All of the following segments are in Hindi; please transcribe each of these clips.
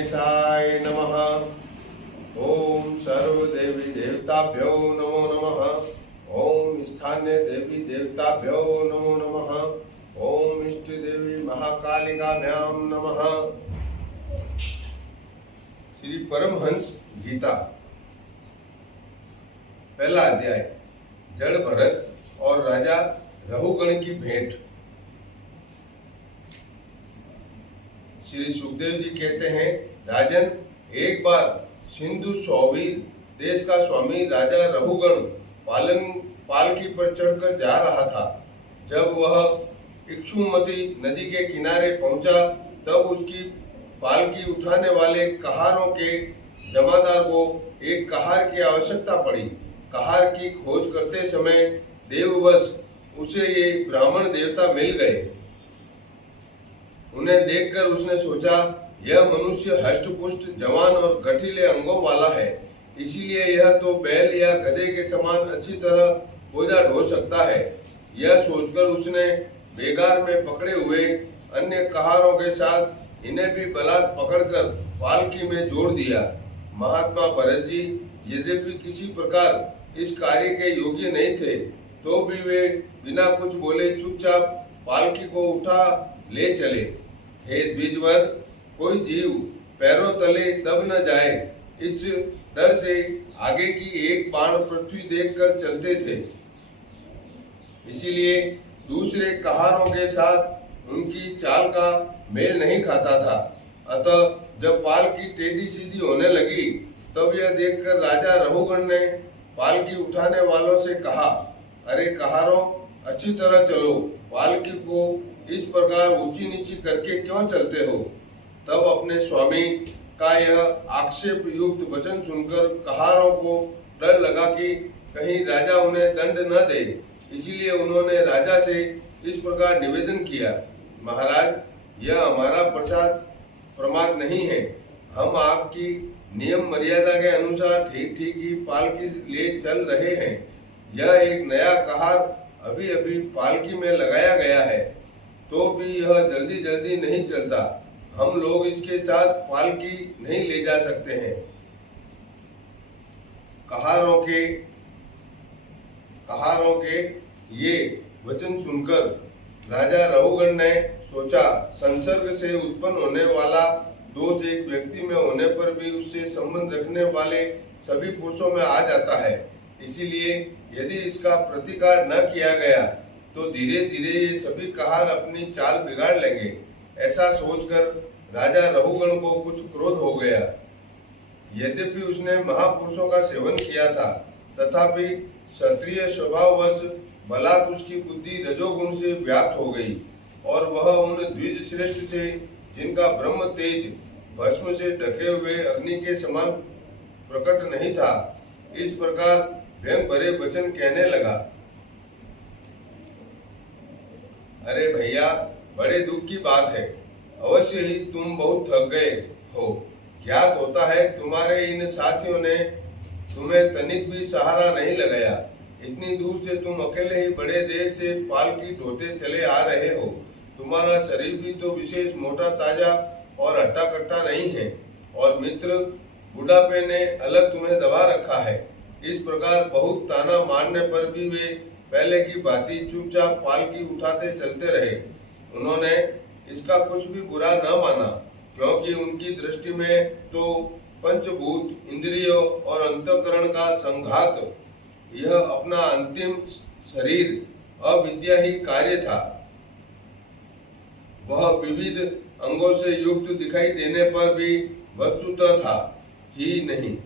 गणेशाय नमः। ओम सर्वदेवी देवताभ्यो नमो नमः। ओम स्थानीय देवी देवताभ्यो नमो नमः। ओम इष्ट देवी महाकालिकाभ्याम नमः। श्री परमहंस गीता, पहला अध्याय, जड़ भरत और राजा रहुगण की भेंट। श्री सुखदेव जी कहते हैं, राजन, एक बार सिंधु सौवीर देश का स्वामी राजा रहुगण पालकी पर चढ़कर जा रहा था। जब वह इक्षुमती नदी के किनारे पहुंचा, तब उसकी पालकी उठाने वाले कहारों के जमादार को एक कहार की आवश्यकता पड़ी। कहार की खोज करते समय देववश उसे ये ब्राह्मण देवता मिल गए। उन्हें देखकर उसने सोचा, यह मनुष्य हष्टपुष्ट, जवान और गठीले अंगों वाला है, इसीलिए यह तो बैल या गधे के समान अच्छी तरह बोझा ढो सकता है। यह सोचकर उसने बेगार में पकड़े हुए अन्य कहारों के साथ इन्हें भी बलात् पकड़कर पालकी में जोड़ दिया। महात्मा भरत जी यद्यपि किसी प्रकार इस कार्य के योग्य नहीं थे, तो भी वे बिना कुछ बोले चुपचाप पालकी को उठा ले चले। हे द्विजवर, कोई जीव पैरों तले दब न जाए, इस डर से आगे की एक बाण पृथ्वी देखकर चलते थे। इसीलिए दूसरे कहारों के साथ उनकी चाल का मेल नहीं खाता था। अतः जब पालकी टेढ़ी सीधी होने लगी, तब यह देखकर राजा रहुगण ने पालकी उठाने वालों से कहा, अरे कहारों, अच्छी तरह चलो, पालकी को इस प्रकार ऊंची नीची करके क्यों चलते हो? तब अपने स्वामी का यह आक्षेप युक्त वचन सुनकर कहारों को डर लगा कि कहीं राजा उन्हें दंड न दे, इसीलिए उन्होंने राजा से इस प्रकार निवेदन किया, महाराज, यह हमारा प्रमाद नहीं है। हम आपकी नियम मर्यादा के अनुसार ठीक ठीक ही पालकी ले चल रहे हैं। यह एक नया कहार अभी अभी पालकी में लगाया गया है, तो भी यह जल्दी जल्दी नहीं चलता। हम लोग इसके साथ पालकी नहीं ले जा सकते हैं। कहारों के ये वचन सुनकर राजा रहुगण ने सोचा, संसर्ग से उत्पन्न होने वाला दोष एक व्यक्ति में होने पर भी उससे संबंध रखने वाले सभी पुरुषों में आ जाता है। इसीलिए यदि इसका प्रतिकार न किया गया तो धीरे धीरे ये सभी कहार अपनी चाल बिगाड़ लेंगे। ऐसा सोचकर राजा रहुगण को कुछ क्रोध हो गया। यद्यपि उसने महापुरुषों का सेवन किया था, तथापि क्षत्रिय स्वभाववश बलात् उसकी बुद्धि रजोगुण से व्याप्त हो गई और वह उन द्विज श्रेष्ठ से, जिनका ब्रह्म तेज भस्म से ढके हुए अग्नि के समान प्रकट नहीं था, इस प्रकार व्यंग भरे वचन कहने लगा, अरे भैया, बड़े दुख की बात है। अवश्य ही तुम बहुत थक गए हो। ज्ञात होता है तुम्हारे इन साथियों ने तुम्हें तनिक भी सहारा नहीं लगाया। इतनी दूर से तुम अकेले ही बड़े देर से पालकी ढोते चले आ रहे हो। तुम्हारा शरीर भी तो विशेष मोटा ताजा और हट्टा कट्टा नहीं है, और मित्र बुढ़ापे ने अलग तुम्हें दबा रखा है। इस प्रकार बहुत ताना मारने पर भी वे पहले की भांति चुपचाप पालकी उठाते चलते रहे। उन्होंने इसका कुछ भी बुरा न माना, क्योंकि उनकी दृष्टि में तो पंचभूत, इंद्रियों और अंतःकरण का संघात, यह अपना अंतिम शरीर अविद्या ही कार्य था। वह विविध अंगों से युक्त दिखाई देने पर भी वस्तुतः था ही नहीं।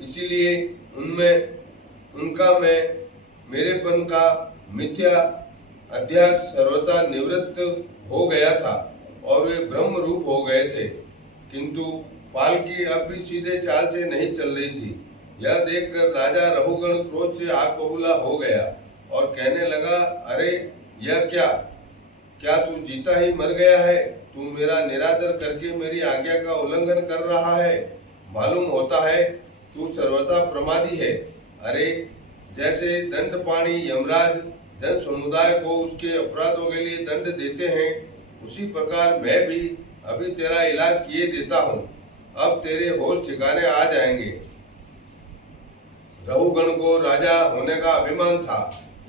इसीलिए उनका मेरेपन का मिथ्या अध्यास सर्वथा निवृत्त हो गया था और वे ब्रह्म रूप हो गए थे। किंतु पालकी अब भी सीधे चाल से नहीं चल रही थी। यह देखकर राजा रहुगण क्रोध से आग बबूला हो गया और कहने लगा, अरे यह क्या तू जीता ही मर गया है? तू मेरा निरादर करके मेरी आज्ञा का उल्लंघन कर रहा है। मालूम होता है तू सर्वथा प्रमादी है। अरे जैसे दंडपाणी यमराज जन समुदाय को उसके अपराधों के लिए दंड देते हैं, उसी प्रकार मैं भी अभी तेरा इलाज किए देता हूँ। अब तेरे होश ठिकाने आ जाएंगे। रहुगण को राजा होने का अभिमान था,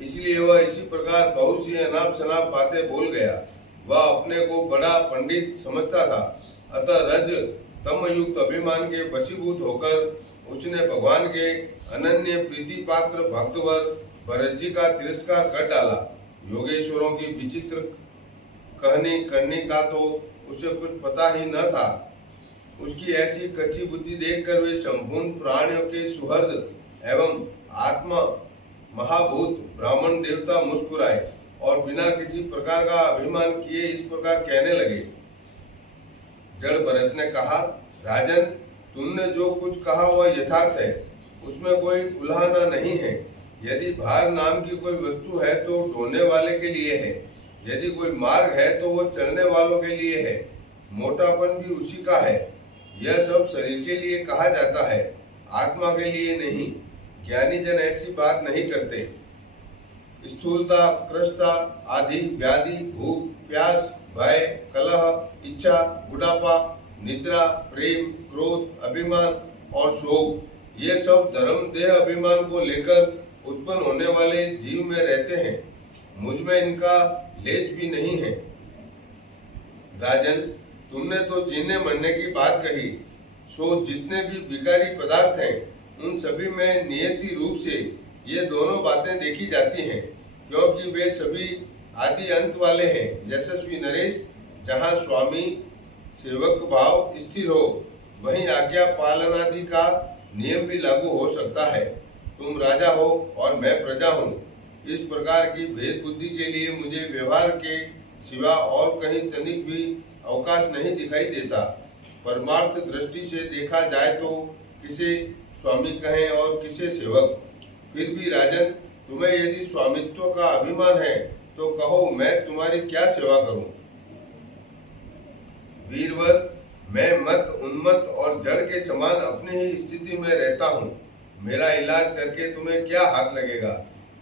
इसलिए वह इसी प्रकार बहुत सी अनाप शनाप बातें बोल गया। वह अपने को बड़ा पंडित समझता था, अतः रज तम युक्त अभिमान के वशीभूत होकर उसने भगवान के अनन्य प्रीति पात्र भक्तवर भरत जी का तिरस्कार कर डाला। योगेश्वरों की विचित्र कहनी करने का तो उसे कुछ पता ही न था। उसकी ऐसी कच्ची बुद्धि देखकर वे संपूर्ण प्राणियों के सुहृद एवं आत्मा महाभूत ब्राह्मण देवता मुस्कुराए और बिना किसी प्रकार का अभिमान किए इस प्रकार कहने लगे। जड़ भरत ने कहा, राजन, तुमने जो कुछ कहा वह यथार्थ है, उसमें कोई उल्हाना नहीं है। यदि भार नाम की कोई वस्तु है तो ढोने वाले के लिए है, यदि कोई मार्ग है तो वो चलने वालों के लिए है। मोटापन भी उसी का है। यह सब शरीर के लिए कहा जाता है, आत्मा के लिए नहीं। ज्ञानी जन ऐसी बात नहीं करते। स्थूलता, कृष्णता आदि व्याधि, भूख, प्यास, भय, कलह, इच्छा, बुढ़ापा, निद्रा, प्रेम, क्रोध, अभिमान और शोक, ये सब धर्म देह अभिमान को लेकर उत्पन्न होने वाले जीव में रहते हैं। मुझ में इनका लेश भी नहीं है। राजन, तुमने तो जीने मरने की बात कही, सो जितने भी विकारी पदार्थ हैं उन सभी में नियति रूप से ये दोनों बातें देखी जाती हैं, क्योंकि वे सभी आदि अंत वाले हैं। यशस्वी नरेश, जहाँ स्वामी सेवक भाव स्थिर हो वहीं आज्ञा पालनादि का नियम भी लागू हो सकता है। तुम राजा हो और मैं प्रजा हूँ। इस प्रकार की भेद बुद्धि के लिए मुझे व्यवहार के सिवा और कहीं तनिक भी अवकाश नहीं दिखाई देता। परमार्थ दृष्टि से देखा जाए तो किसे स्वामी कहें और किसे सेवक। फिर भी राजन, तुम्हें यदि स्वामित्व का अभिमान है तो कहो, मैं तुम्हारी क्या सेवा करूं। वीरवर, मैं मत, उन्मत्त और जड़ के समान अपनी ही स्थिति में रहता हूँ। मेरा इलाज करके तुम्हें क्या हाथ लगेगा।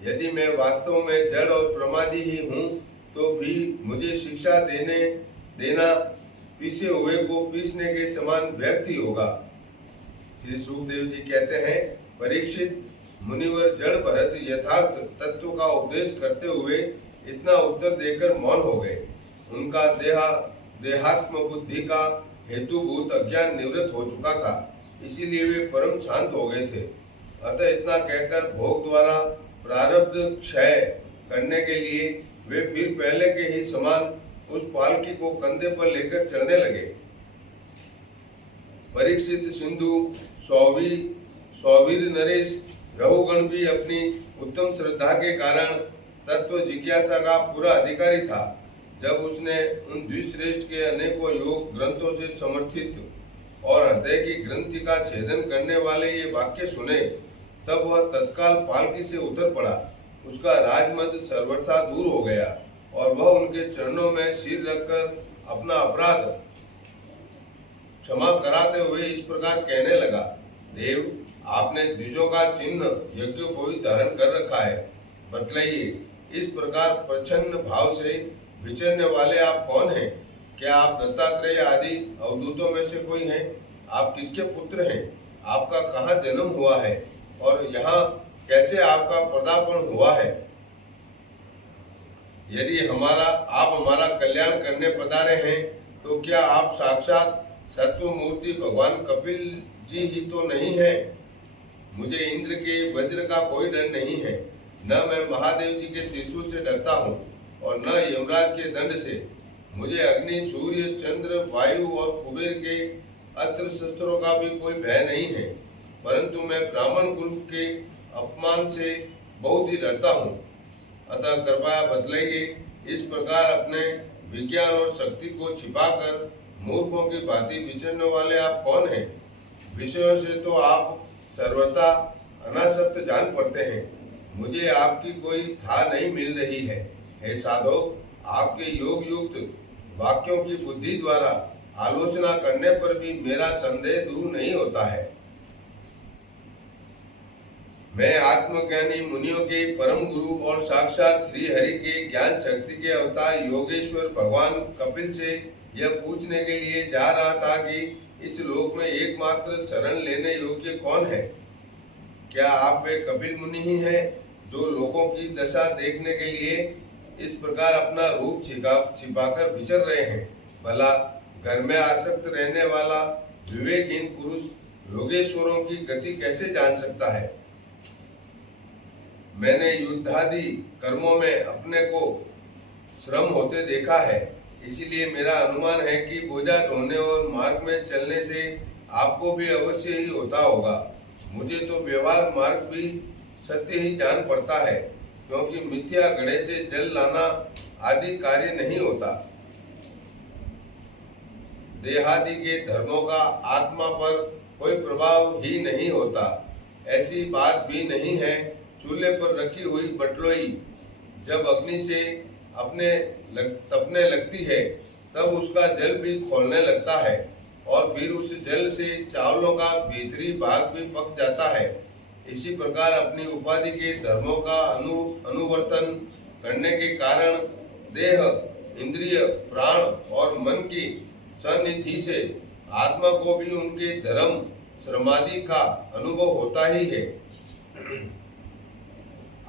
यदि मैं वास्तव में जड़ और प्रमादी ही हूँ तो भी मुझे शिक्षा देना पीसे हुए को पीसने के समान व्यर्थ ही होगा। श्री सुखदेव जी कहते हैं, परीक्षित, मुनिवर जड़ भरत यथार्थ तत्व का उपदेश करते हुए इतना उत्तर देकर मौन हो गए। उनका देहात्म बुद्धि का हेतुभूत अज्ञान निवृत्त हो चुका था, इसीलिए वे परम शांत हो गए थे। अतः इतना कहकर भोग द्वारा प्रारब्ध क्षय करने के लिए वे फिर पहले के ही समान उस पालकी को कंधे पर लेकर चलने लगे। परीक्षित, सिंधु, सौवीर नरेश, रहुगण भी अपनी उत्तम श्रद्धा के कारण तत्व जिज्ञासा का पूरा अधिकारी था। जब उसने उन द्विश्रेष्ठ के अनेकों योग ग्रंथों से समर्थित और हृदय की ग्रंथि का छेदन करने वाले ये वाक्य सुने, तब वह तत्काल पालकी से उतर पड़ा। उसका राजमद सर्वथा दूर हो गया और वह उनके चरणों में सिर रखकर अपना अपराध क्षमा कराते हुए इस प्रकार कहने लगा, देव, आपने द्विजों का चिन्ह यज्ञोपवीत धारण कर रखा है, बतलाइए, इस प्रकार प्रच्छन्न भाव से विचरने वाले आप कौन हैं? क्या आप दत्तात्रेय आदि अवधूतों में से कोई हैं? आप किसके पुत्र हैं? आपका कहाँ जन्म हुआ है और यहाँ कैसे आपका पदार्पण हुआ है? यदि आप हमारा कल्याण करने पधारे हैं तो क्या आप साक्षात सत्व मूर्ति भगवान कपिल जी ही तो नहीं है? मुझे इंद्र के वज्र का कोई डर नहीं है, न मैं महादेव जी के त्रिशूल से डरता हूँ और न यमराज के दंड से। मुझे अग्नि, सूर्य, चंद्र, वायु और कुबेर के अस्त्र शस्त्रों का भी कोई भय नहीं है, परंतु मैं ब्राह्मण कुल के अपमान से बहुत ही डरता हूँ। अतः कृपया बतलाइए, इस प्रकार अपने विज्ञान और शक्ति को छिपाकर मूर्खों की भांति विचरने वाले आप कौन हैं? विषयों से तो आप सर्वथा अनासक्त जान पड़ते हैं। मुझे आपकी कोई था नहीं मिल रही है। हे साधो, आपके योग युक्त वाक्यों की बुद्धि द्वारा आलोचना करने पर भी मेरा संदेह दूर नहीं होता है। मैं आत्मज्ञानी मुनियों के परम गुरु और साक्षात श्री हरि के ज्ञान शक्ति के अवतार योगेश्वर भगवान कपिल से यह पूछने के लिए जा रहा था कि इस लोक में एकमात्र शरण लेने योग्य कौन है? क्या आप वे कपिल मुनि ही हैं जो लोगों की दशा देखने के लिए इस प्रकार अपना रूप छिपाकर विचर रहे हैं? भला घर में आसक्त रहने वाला विवेकहीन पुरुष योगेश्वरों की गति कैसे जान सकता है? मैंने युद्धादि कर्मों में अपने को श्रम होते देखा है, इसीलिए मेरा अनुमान है कि बोझा ढोने और मार्ग में चलने से आपको भी अवश्य ही होता होगा। मुझे तो व्यवहार मार्ग भी सत्य ही जान पड़ता है, क्योंकि मिथ्या घड़े से जल लाना आदि कार्य नहीं होता। देहादि के धर्मों का आत्मा पर कोई प्रभाव ही नहीं होता। ऐसी बात भी नहीं है, चूल्हे पर रखी हुई बटलोई जब अग्नि से तपने लगती है तब उसका जल भी खौलने लगता है और फिर उस जल से चावलों का भीतरी भाग भी पक जाता है। इसी प्रकार अपनी उपाधि के धर्मों का अनुवर्तन करने के कारण देह, इंद्रिय, प्राण और मन की सन्निधि से आत्मा को भी उनके धर्म श्रमादि का अनुभव होता ही है।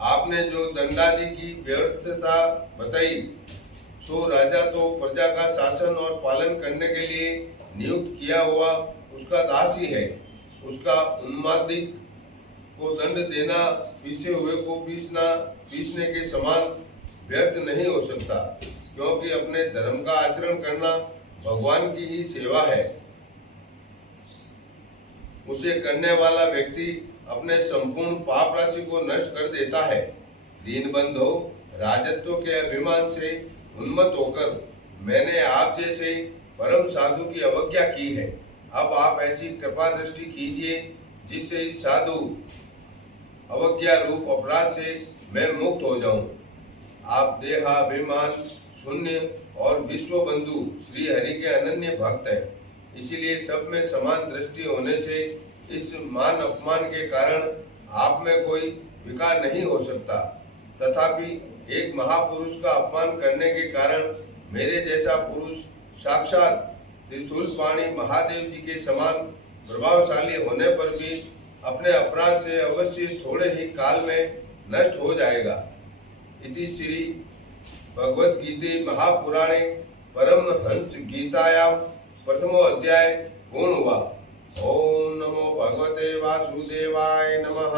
आपने जो दंडादि की व्यर्थता बताई, सो राजा तो प्रजा का शासन और पालन करने के लिए नियुक्त किया हुआ उसका दास ही है। उसका उन्मादिक को दंड देना पीछे हुए को पीसने के समान व्यर्थ नहीं हो सकता, क्योंकि अपने धर्म का आचरण करना भगवान की ही सेवा है। उसे करने वाला व्यक्ति अपने संपूर्ण पाप राशि को नष्ट कर देता है। दीनबंधो, राजत्व के अभिमान से उन्मत्त होकर मैंने आप जैसे परम साधु की अवज्ञा की है। अब आप ऐसी कृपा दृष्टि कीजिए जिससे इस साधु अवज्ञा रूप अपराध से मैं मुक्त हो जाऊं। आप देहाभिमान शून्य और विश्व बंधु श्री हरि के अनन्य भक्त हैं, इसलिए सब में समान दृष्टि होने से इस मान अपमान के कारण आप में कोई विकार नहीं हो सकता। तथापि एक महापुरुष का अपमान करने के कारण मेरे जैसा पुरुष साक्षात त्रिशूल पाणी महादेव जी के समान प्रभावशाली होने पर भी अपने अपराध से अवश्य थोड़े ही काल में नष्ट हो जाएगा। इति श्री भगवद गीते महापुराणे परमहंस गीतायां प्रथमो अध्याय पूर्ण हुआ। ओम नमो भगवते वासुदेवाय नमः।